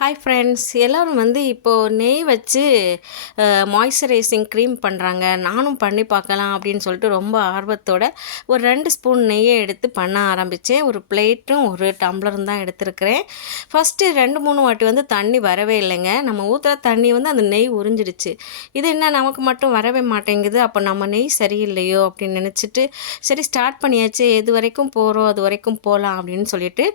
Hi friends, எல்லோரும் இப்போது நெய் வச்சு மாய்ஸ்சரைசிங் க்ரீம் பண்ணுறாங்க. நானும் பண்ணி பார்க்கலாம் அப்படின்னு சொல்லிட்டு ரொம்ப ஆர்வத்தோட ஒரு 2 ஸ்பூன் நெய்யை எடுத்து பண்ண ஆரம்பித்தேன். ஒரு பிளேட்டும் ஒரு டம்ளரும் தான் எடுத்துருக்கிறேன். ஃபஸ்ட்டு 2-3 வாட்டி தண்ணி வரவே இல்லைங்க. நம்ம ஊற்றுற தண்ணி அந்த நெய் உறிஞ்சிடுச்சு. இது என்ன நமக்கு மட்டும் வரவே மாட்டேங்குது, அப்போ நம்ம நெய் சரியில்லையோ அப்படின்னு நினச்சிட்டு சரி ஸ்டார்ட் பண்ணியாச்சு, எது வரைக்கும் போகிறோம் அது வரைக்கும் போகலாம் அப்படின்னு சொல்லிட்டு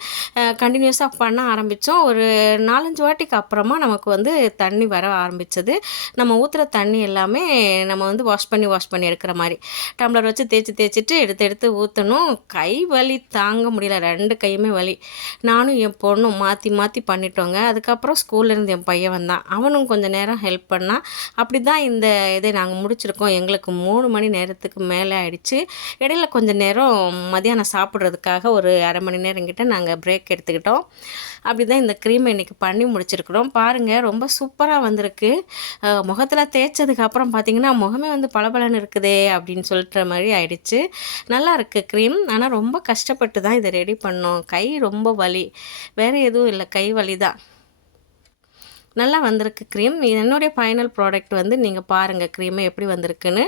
கண்டினியூஸாக பண்ண ஆரம்பித்தோம். ஒரு 4-5 வாட்டிக்கு அப்புறமா நமக்கு தண்ணி வர ஆரம்பித்தது. நம்ம ஊற்றுற தண்ணி எல்லாமே நம்ம வாஷ் பண்ணி எடுக்கிற மாதிரி டம்ளர் வச்சு தேய்ச்சிட்டு எடுத்து ஊற்றணும். கை வலி தாங்க முடியல, 2 கையுமே வலி. நானும் என் பொண்ணும் மாற்றி பண்ணிட்டோங்க. அதுக்கப்புறம் ஸ்கூல்லேருந்து என் பையன் வந்தான், அவனும் கொஞ்சம் நேரம் ஹெல்ப் பண்ணான். அப்படி தான் இந்த இதை நாங்கள் முடிச்சிருக்கோம். எங்களுக்கு 3 மணி நேரத்துக்கு மேலே ஆயிடுச்சு. இடையில கொஞ்சம் நேரம் மதியானம் சாப்பிட்றதுக்காக ஒரு அரை மணி நேரம் கிட்ட நாங்கள் பிரேக் எடுத்துக்கிட்டோம். அப்படி தான் இந்த க்ரீமை இன்றைக்கி பண்ணி முடிச்சிருக்கிறோம். பாருங்கள், ரொம்ப சூப்பராக வந்திருக்கு. முகத்தில் தேய்ச்சதுக்கப்புறம் பார்த்திங்கன்னா முகமே பளபளன்னு இருக்குதே அப்படின்னு சொல்கிற மாதிரி ஆயிடுச்சு. நல்லா இருக்குது க்ரீம். ஆனால் ரொம்ப கஷ்டப்பட்டு தான் இதை ரெடி பண்ணோம். கை ரொம்ப வலி, வேறு எதுவும் இல்லை, கை வலி தான். நல்லா வந்திருக்கு க்ரீம். என்னுடைய ஃபைனல் ப்ராடக்ட் நீங்கள் பாருங்கள் க்ரீமை எப்படி வந்திருக்குன்னு.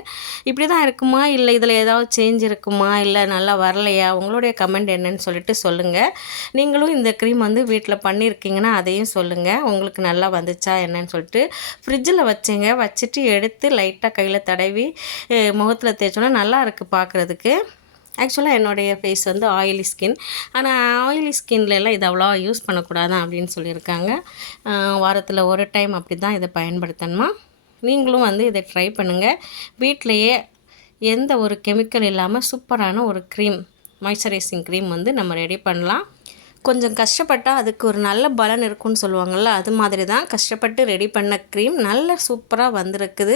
இப்படி தான் இருக்குமா, இல்லை இதில் ஏதாவது சேஞ்ச் இருக்குமா, இல்லை நல்லா வரலையா, உங்களுடைய கமெண்ட் என்னன்னு சொல்லிட்டு சொல்லுங்கள். நீங்களும் இந்த க்ரீம் வீட்டில் பண்ணியிருக்கீங்கன்னா அதையும் சொல்லுங்கள். உங்களுக்கு நல்லா வந்துச்சா என்னன்னு சொல்லிட்டு. ஃப்ரிட்ஜில் வச்சேங்க, வச்சுட்டு எடுத்து லைட்டாக கையில் தடவி முகத்தில் தேய்ச்சோன்னா நல்லா இருக்குது பார்க்குறதுக்கு. ஆக்சுவலாக என்னுடைய ஃபேஸ் ஆயிலி ஸ்கின். ஆனால் ஆயிலி ஸ்கின்லலாம் இது அவ்வளோவா யூஸ் பண்ணக்கூடாதான் அப்படின்னு சொல்லியிருக்காங்க. வாரத்தில் ஒரு டைம் அப்படி தான் இதை பயன்படுத்தணுமா. நீங்களும் இதை ட்ரை பண்ணுங்கள். வீட்டிலையே எந்த ஒரு கெமிக்கல் இல்லாமல் சூப்பரான ஒரு க்ரீம், மாய்ஸ்சரைசிங் க்ரீம் நம்ம ரெடி பண்ணலாம். கொஞ்சம் கஷ்டப்பட்டால் அதுக்கு ஒரு நல்ல பலன் இருக்குன்னு சொல்லுவாங்கள்ல, அது மாதிரி தான் கஷ்டப்பட்டு ரெடி பண்ண க்ரீம் நல்ல சூப்பராக வந்திருக்குது.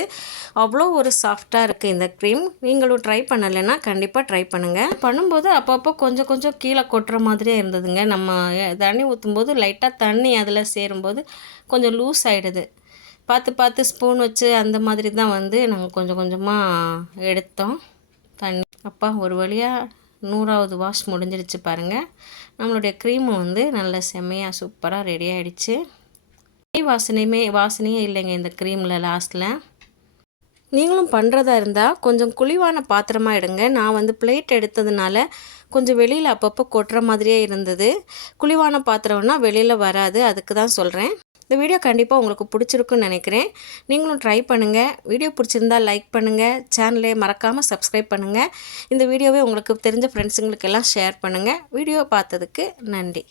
அவ்வளோ ஒரு சாஃப்டாக இருக்குது இந்த க்ரீம். நீங்களும் ட்ரை பண்ணலைன்னா கண்டிப்பாக ட்ரை பண்ணுங்கள். பண்ணும்போது அப்பப்போ கொஞ்சம் கீழே கொட்டுற மாதிரியே இருந்ததுங்க. நம்ம தண்ணி ஊற்றும்போது லைட்டாக தண்ணி அதில் சேரும்போது கொஞ்சம் லூஸ் ஆகிடுது. பார்த்து ஸ்பூன் வச்சு அந்த மாதிரி தான் நாங்கள் கொஞ்சமாக எடுத்தோம் தண்ணி. அப்பா ஒரு வழியாக 100வது வாஷ் முடிஞ்சிடுச்சு பாருங்கள். நம்மளுடைய க்ரீமும் நல்ல செம்மையாக சூப்பராக ரெடி ஆகிடுச்சு. வாசனையே இல்லைங்க இந்த க்ரீமில். லாஸ்ட்டில் நீங்களும் பண்ணுறதா இருந்தால் கொஞ்சம் குழிவான பாத்திரமாக எடுங்க. நான் பிளேட் எடுத்ததுனால கொஞ்சம் வெளியில் அப்பப்போ கொட்டுற மாதிரியே இருந்தது. குழிவான பாத்திரம்னா வெளியில் வராது, அதுக்கு தான் சொல்கிறேன். இந்த வீடியோ கண்டிப்பாக உங்களுக்கு பிடிச்சிருக்குன்னு நினைக்கிறேன். நீங்களும் ட்ரை பண்ணுங்கள். வீடியோ பிடிச்சிருந்தால் லைக் பண்ணுங்கள், சேனலை மறக்காமல் சப்ஸ்கிரைப் பண்ணுங்கள். இந்த வீடியோவை உங்களுக்கு தெரிஞ்ச ஃப்ரெண்ட்ஸுங்களுக்கெல்லாம் ஷேர் பண்ணுங்கள். வீடியோ பார்த்ததுக்கு நன்றி.